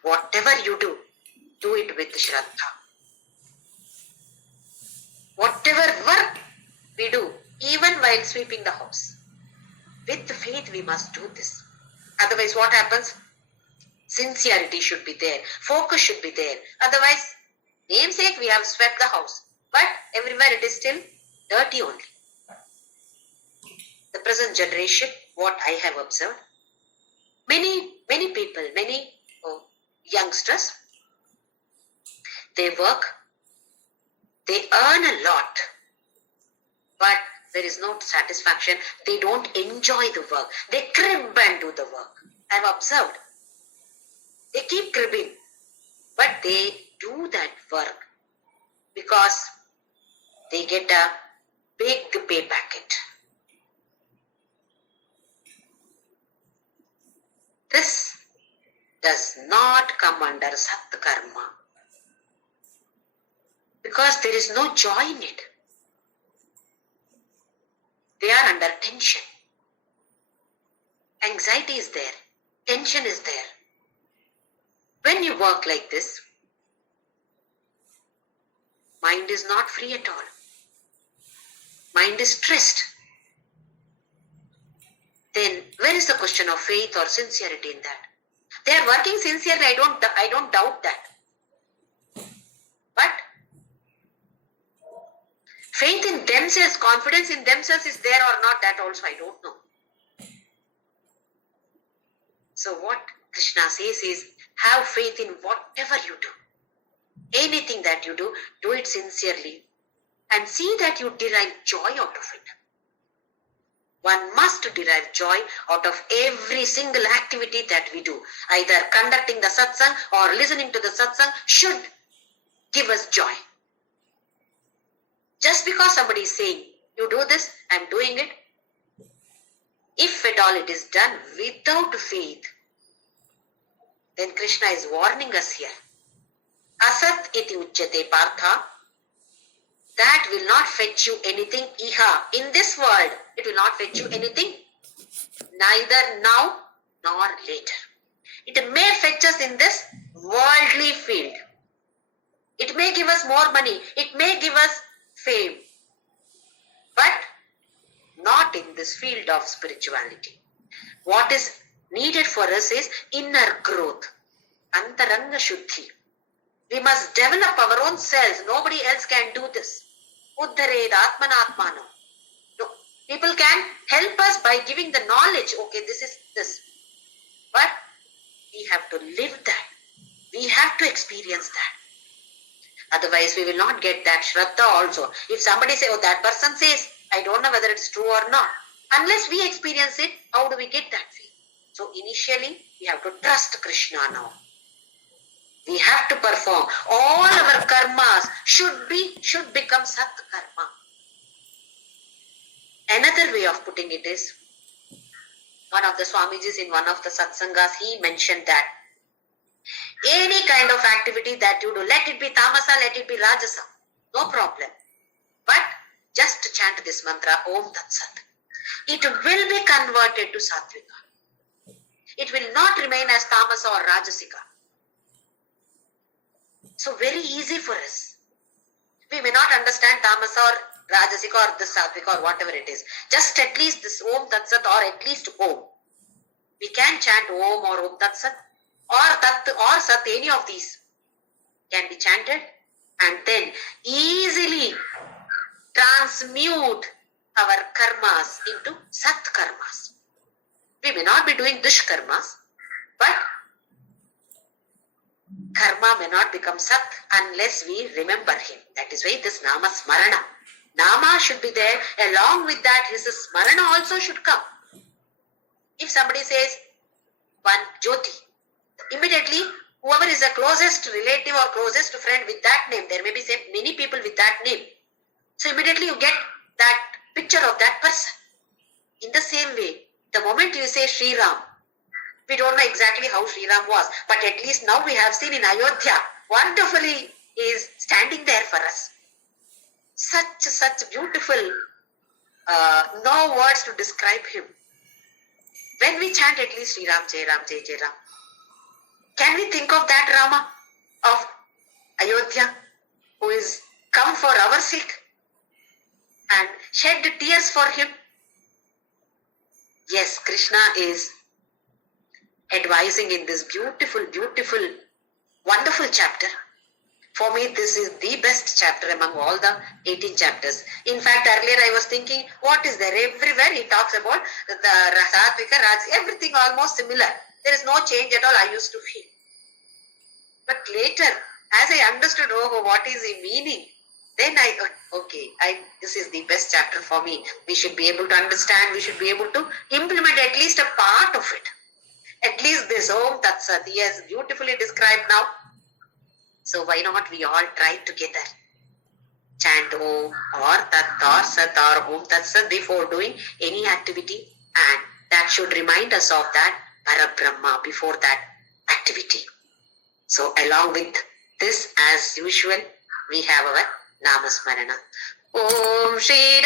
whatever you do it with Shraddha. Whatever work we do, even while sweeping the house, with faith we must do this. Otherwise what happens? Sincerity should be there. Focus should be there. Otherwise, namesake we have swept the house. But everywhere it is still dirty only. The present generation, what I have observed, many people, many youngsters, they work, they earn a lot, but there is no satisfaction. They don't enjoy the work. They crib and do the work. I have observed. They keep cribbing, but they do that work because they get a big pay packet. This does not come under Sat Karma because there is no joy in it. They are under tension. Anxiety is there. Tension is there. When you work like this, mind is not free at all. Mind is stressed. Then where is the question of faith or sincerity in that? They are working sincerely. I don't doubt that. But faith in themselves, confidence in themselves is there or not, that also I don't know. So what Krishna says is, have faith in whatever you do. Anything that you do it sincerely and see that you derive joy out of it. One must derive joy out of every single activity that we do. Either conducting the satsang or listening to the satsang should give us joy. Just because somebody is saying, you do this, I am doing it. If at all it is done without faith, then Krishna is warning us here. Asat iti uchyate partha. That will not fetch you anything iha. In this world, it will not fetch you anything, neither now nor later. It may fetch us in this worldly field. It may give us more money. It may give us fame. But not in this field of spirituality. What is needed for us is inner growth. Antaranga Shuddhi. We must develop our own selves. Nobody else can do this. Uddhared Atmanatmano. No, people can help us by giving the knowledge. Okay, this is this. But we have to live that. We have to experience that. Otherwise, we will not get that Shraddha also. If somebody say, oh, that person says, I don't know whether it's true or not. Unless we experience it, how do we get that faith? So initially, we have to trust Krishna now. We have to perform. All our karmas should become Sat Karma. Another way of putting it is, one of the Swamijis in one of the Satsangas, he mentioned that any kind of activity that you do, let it be Tamasa, let it be Rajasa, no problem. But just chant this mantra, Om Tat Sat. It will be converted to Sattvika. It will not remain as Tamasa or Rajasika. So very easy for us. We may not understand Tamasa or Rajasika or the Sattvika or whatever it is. Just at least this Om Tat Sat or at least Om. We can chant Om or Om Tat Sat or Tat or Sat, any of these can be chanted, and then easily transmute our karmas into Sat karmas. We may not be doing Dush karmas, but karma may not become Sat unless we remember him. That is why this Nama Smarana. Nama should be there. Along with that, his Smarana also should come. If somebody says one JYOTHI, immediately whoever is the closest relative or closest friend with that name, there may be many people with that name. So immediately you get that picture of that person. In the same way, the moment you say Sri Ram, we don't know exactly how Sri Ram was, but at least now we have seen in Ayodhya, wonderfully he is standing there for us. Such beautiful, no words to describe him. When we chant at least Sri Ram, Jai Ram, Jai Jai Ram, can we think of that Rama of Ayodhya who is come for our sake and shed tears for him? Yes, Krishna is advising in this beautiful, wonderful chapter. For me, this is the best chapter among all the 18 chapters. In fact, earlier I was thinking, what is there? Everywhere he talks about the Satvika, Raj, everything almost similar. There is no change at all, I used to feel. But later, as I understood, what is he meaning? Then this is the best chapter for me. We should be able to understand, we should be able to implement at least a part of it. At least this Om Tat Sat, he has beautifully described now. So why not we all try together? Chant Om or Tat or Sat or Om Tat Sat before doing any activity, and that should remind us of that Parabrahma before that activity. So along with this, as usual, we have our Namasmarana. Om Shri